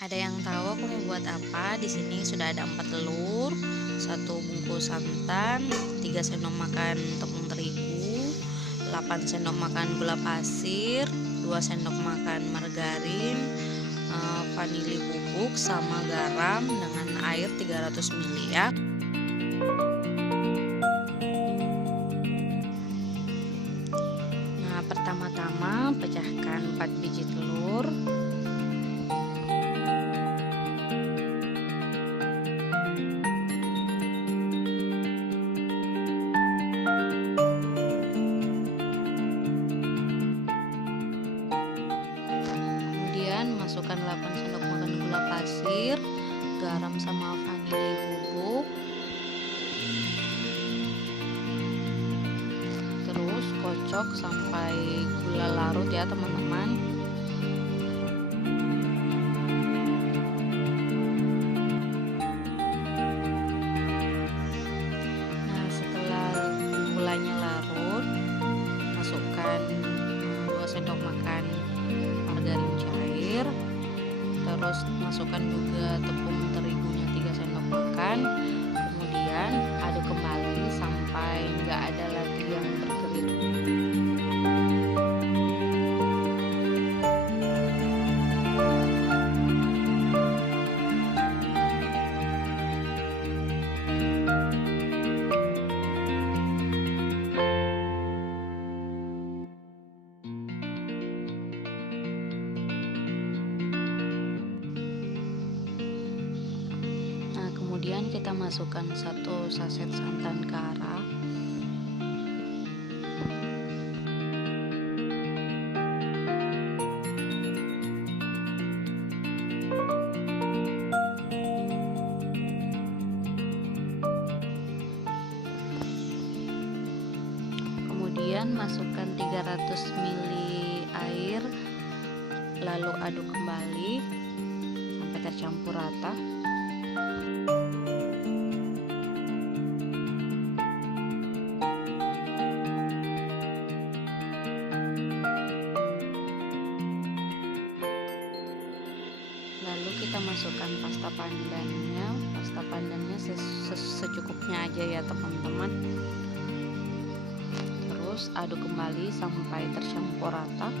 Ada yang tahu aku mau buat apa? Di sini sudah ada 4 telur, satu bungkus santan, 3 sendok makan tepung terigu, 8 sendok makan gula pasir, 2 sendok makan margarin, vanili bubuk sama garam dengan air 300 ml ya. Nah, pertama-tama pecahkan 4 biji telur. Kemudian masukkan 8 sendok makan gula pasir, garam sama vanili bubuk. Terus kocok sampai gula larut ya teman-teman. Nah, setelah gulanya larut, masukkan 2 sendok makan margarin cair. Terus masukkan juga tepung terigunya 3 sendok makan. Kemudian aduk kembali sampai nggak ada lagi yang berkerut. Kemudian kita masukkan 1 saset santan kara. Kemudian masukkan 300 ml air, lalu aduk kembali sampai tercampur rata. Lalu kita masukkan pasta pandannya secukupnya aja ya teman-teman. Terus aduk kembali sampai tercampur rata.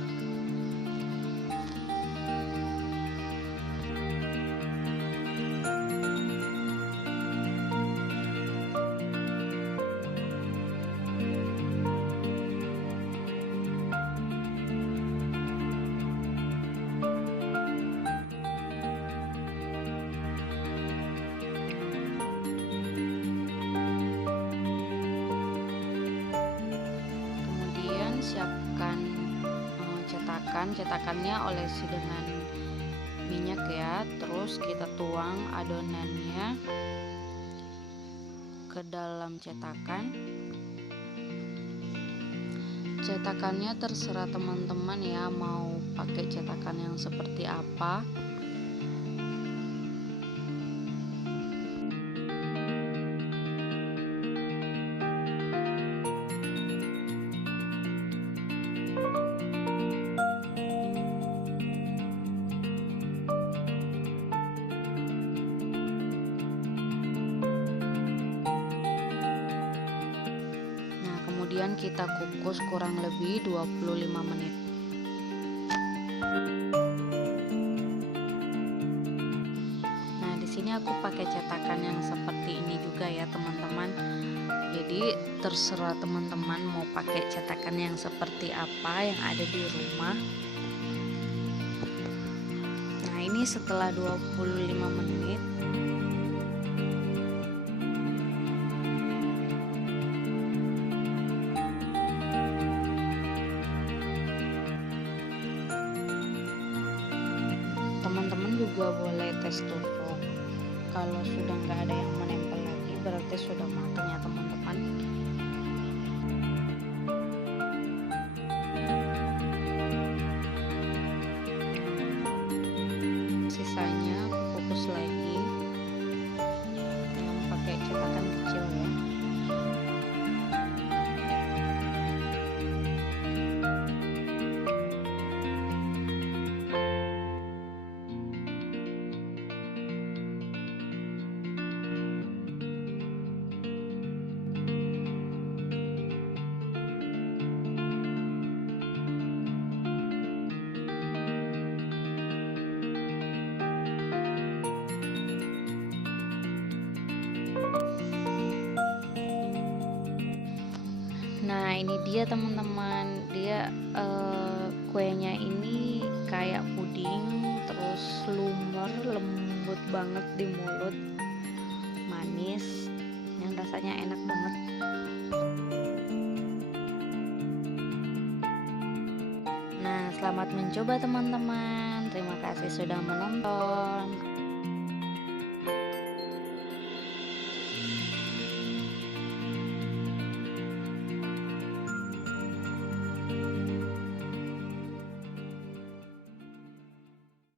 Siapkan cetakannya olesi dengan minyak ya. Terus kita tuang adonannya ke dalam cetakannya terserah teman-teman ya, mau pakai cetakan yang seperti apa. Kemudian kita kukus kurang lebih 25 menit. Nah, di sini aku pakai cetakan yang seperti ini juga ya, teman-teman. Jadi terserah teman-teman mau pakai cetakan yang seperti apa yang ada di rumah. Nah, ini setelah 25 menit teman-teman juga boleh tes dulu. Kalau sudah nggak ada yang menempel lagi berarti sudah matang ya teman-teman. Sisanya kukus lagi dengan pakai cetakan kecil ya. ini dia teman-teman, dia kuenya ini kayak puding, terus lumer, lembut banget di mulut, manis, yang rasanya enak banget. Nah, selamat mencoba teman-teman. Terima kasih sudah menonton.